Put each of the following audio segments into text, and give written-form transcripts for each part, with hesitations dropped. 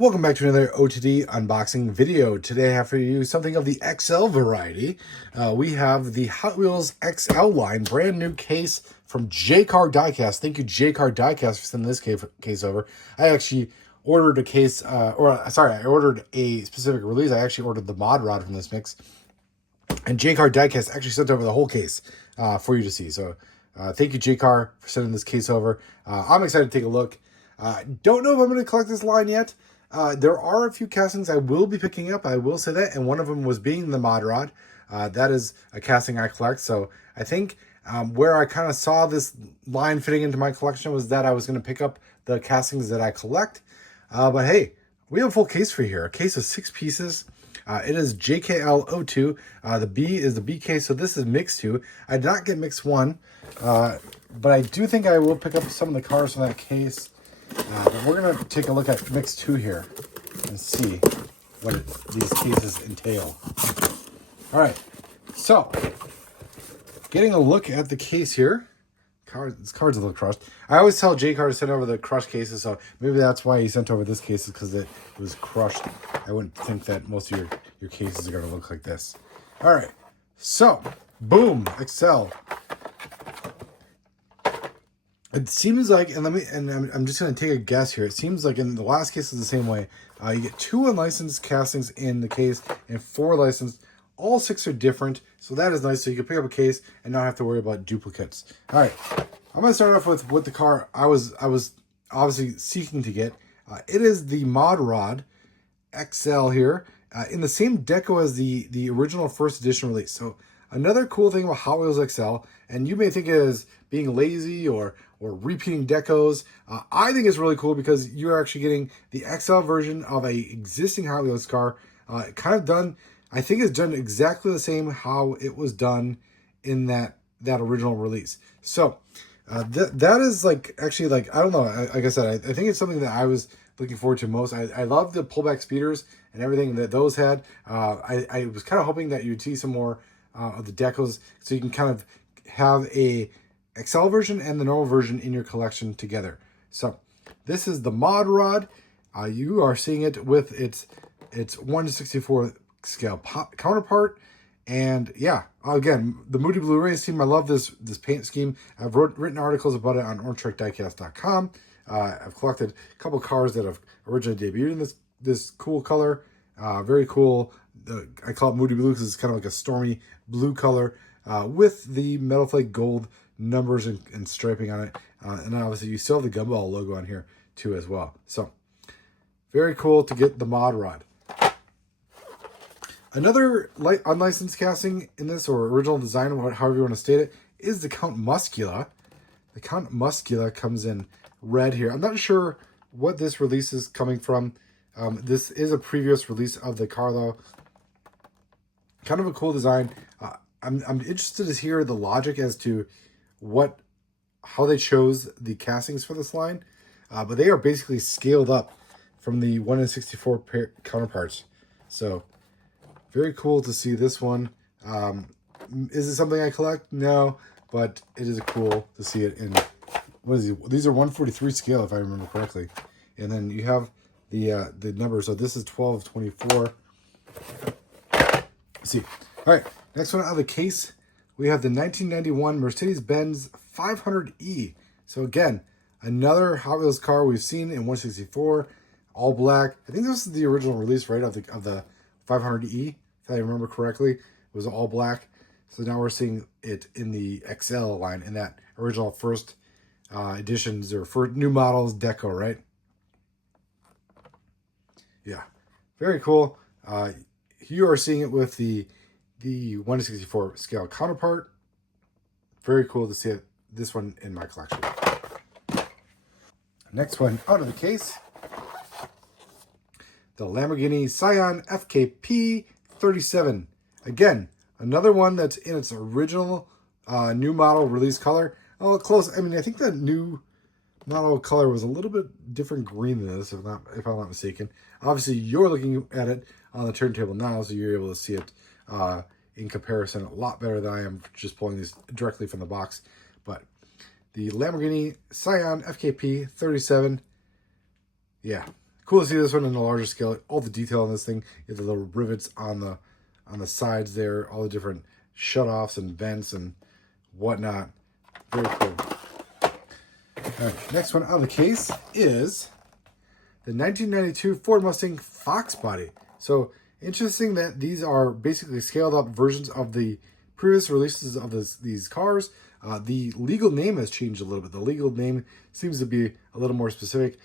Welcome back to another OTD unboxing video. Today I have for you something of the XL variety. We have the Hot Wheels XL line, brand new case from Jcar Diecast. Thank you, Jcar Diecast, for sending this case over. I actually ordered a case, I ordered a specific release. I actually ordered the mod rod from this mix. And Jcar Diecast actually sent over the whole case for you to see. So thank you, Jcar, for sending this case over. I'm excited to take a look. Don't know if I'm going to collect this line yet. There are a few castings I will be picking up, I will say that, and one of them was being the mod rod. That is a casting I collect, so I think where I kind of saw this line fitting into my collection was that I was going to pick up the castings that I collect. But hey, we have a full case for you here, a case of 6 pieces. It is JKL02. The B is the B case, so this is Mix 2. I did not get Mix 1, but I do think I will pick up some of the cars from that case. But we're going to take a look at Mix 2 here and see what these cases entail. All right, so getting a look at the case here. This card's a little crushed. I always tell Jcar to send over the crushed cases, so maybe that's why he sent over this case, because it was crushed. I wouldn't think that most of your cases are going to look like this. All right, so boom, XL. It seems like, and I'm just going to take a guess here. It seems like in the last case is the same way. You get 2 unlicensed castings in the case and 4 licensed. All 6 are different, so that is nice. So you can pick up a case and not have to worry about duplicates. All right, I'm going to start off with what the car I was obviously seeking to get. It is the Mod Rod XL here, in the same deco as the original first edition release. So another cool thing about Hot Wheels XL, and you may think it is being lazy or repeating decos. I think it's really cool because you're actually getting the XL version of a existing Hot Wheels car, kind of done. I think it's done exactly the same how it was done in that original release. So that is actually I don't know. Like I said, I think it's something that I was looking forward to most. I love the pullback speeders and everything that those had. I was kind of hoping that you'd see some more of the decos, so you can kind of have a XL version and the normal version in your collection together. So this is the Mod Rod. You are seeing it with its 1/64 scale counterpart. And yeah, again, the Moody Blu-rays team, I love this paint scheme. I've written articles about it on OrangeTrackDiecast.com. I've collected a couple cars that have originally debuted in this cool color. Very cool. I call it Moody Blue because it's kind of like a stormy blue color with the metal flake gold numbers and striping on it. And then obviously you still have the Gumball logo on here too as well. So very cool to get the Mod Rod. Another unlicensed casting in this, or original design, however you want to state it, is the Count Muscula. The Count Muscula comes in red here. I'm not sure what this release is coming from. This is a previous release of the car though. Kind of a cool design. I'm interested to hear the logic as to how they chose the castings for this line. But they are basically scaled up from the 1/64 counterparts. So very cool to see this one. Is it something I collect? No, but it is cool to see it in, what is it? These are 1/43 scale if I remember correctly. And then you have the number. So this is 12/24. Let's see. All right, next one out of the case, we have the 1991 Mercedes-Benz 500E. So again, another Hot Wheels car we've seen in 1/64, all black. I think this is the original release, right, of the 500E, if I remember correctly. It was all black. So now we're seeing it in the XL line, in that original first editions or for new models deco, right? Yeah, very cool. You are seeing it with the 1/64 scale counterpart. Very cool to see this one in my collection. Next one out of the case, the Lamborghini Scion FKP 37. Again, another one that's in its original new model release color. Oh, close. I mean, I think that new model color was a little bit different green than this, if I'm not mistaken. Obviously, you're looking at it on the turntable now, so you're able to see it in comparison a lot better than I am just pulling these directly from the box. But the Lamborghini Scion FKP 37, yeah, cool to see this one in a larger scale. All the detail on this thing. You have the little rivets on the sides there, all the different shutoffs and vents and whatnot. Very cool. All right, next one on the case is the 1992 Ford Mustang Fox body. So interesting that these are basically scaled up versions of the previous releases of these cars. The legal name has changed a little bit. The legal name seems to be a little more specific.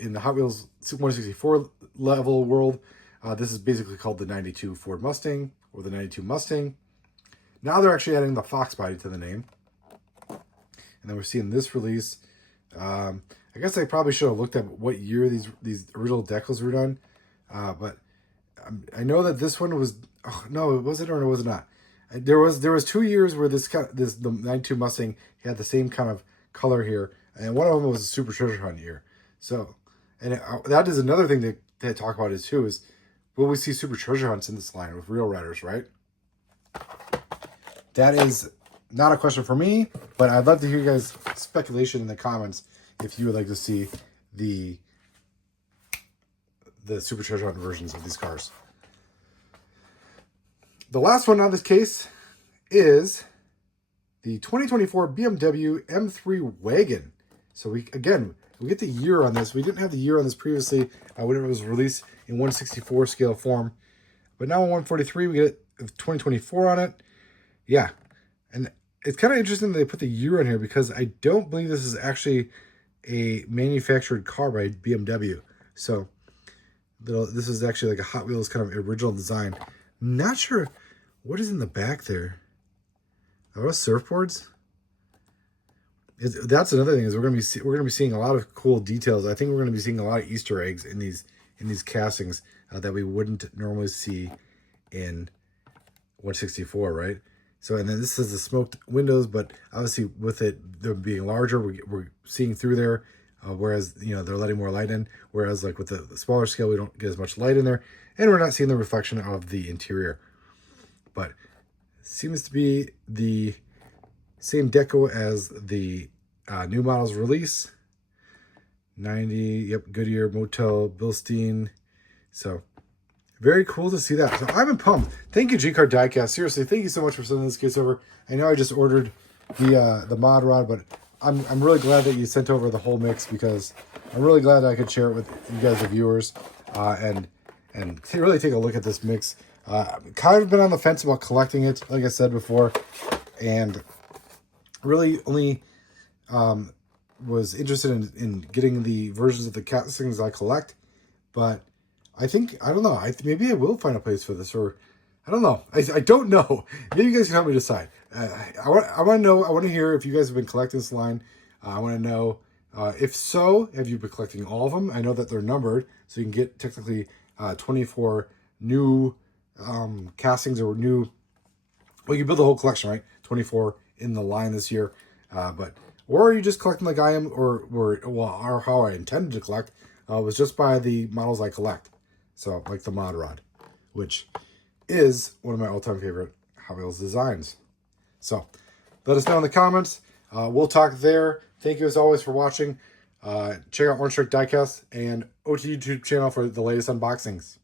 In the Hot Wheels 164 level world, this is basically called the 92 Ford Mustang or the 92 Mustang. Now they're actually adding the Fox body to the name. And then we're seeing this release. I guess I probably should have looked at what year these original decals were done. But I know that this one was, oh, no, it wasn't, or it was not. There was 2 years where the 92 Mustang had the same kind of color here, and one of them was a Super Treasure Hunt year. So, and that is another thing to talk about is will we see Super Treasure Hunts in this line with real riders, right? That is not a question for me, but I'd love to hear you guys' speculation in the comments if you would like to see the Super Treasure Hunt versions of these cars. The last one on this case is the 2024 BMW M3 Wagon. So we get the year on this. We didn't have the year on this previously when it was released in 164 scale form. But now in 143, we get 2024 on it. Yeah. And it's kind of interesting that they put the year on here because I don't believe this is actually a manufactured car by BMW. So this is actually like a Hot Wheels kind of original design. Not sure what is in the back there. Are those surfboards? That's another thing is we're gonna be seeing a lot of cool details. I think we're gonna be seeing a lot of Easter eggs in these castings that we wouldn't normally see in 164, right? So, and then this is the smoked windows, but obviously with them being larger, we're seeing through there. Whereas, they're letting more light in. Whereas, like with the smaller scale, we don't get as much light in there. And we're not seeing the reflection of the interior. But seems to be the same deco as the new models release. 90, yep, Goodyear, Motel, Bilstein. So, very cool to see that. So I'm pumped. Thank you, Jcar Diecast. Seriously, thank you so much for sending this case over. I know I just ordered the mod rod, but I'm really glad that you sent over the whole mix because I'm really glad that I could share it with you guys, the viewers, and really take a look at this mix. Kind of been on the fence about collecting it, like I said before, and really only was interested in getting the versions of the castings I collect, but I don't know, maybe I will find a place for this, or I don't know. I don't know. Maybe you guys can help me decide. I want to know. I want to hear if you guys have been collecting this line. I want to know if so, have you been collecting all of them? I know that they're numbered, so you can get technically 24 new castings or new. Well, you build the whole collection, right? 24 in the line this year, or are you just collecting like I am, or how I intended to collect was just by the models I collect. So like the mod rod, which is one of my all-time favorite Hot Wheels designs. So let us know in the comments. We'll talk there. Thank you as always for watching. Check out Jcar Diecast and OT YouTube channel for the latest unboxings.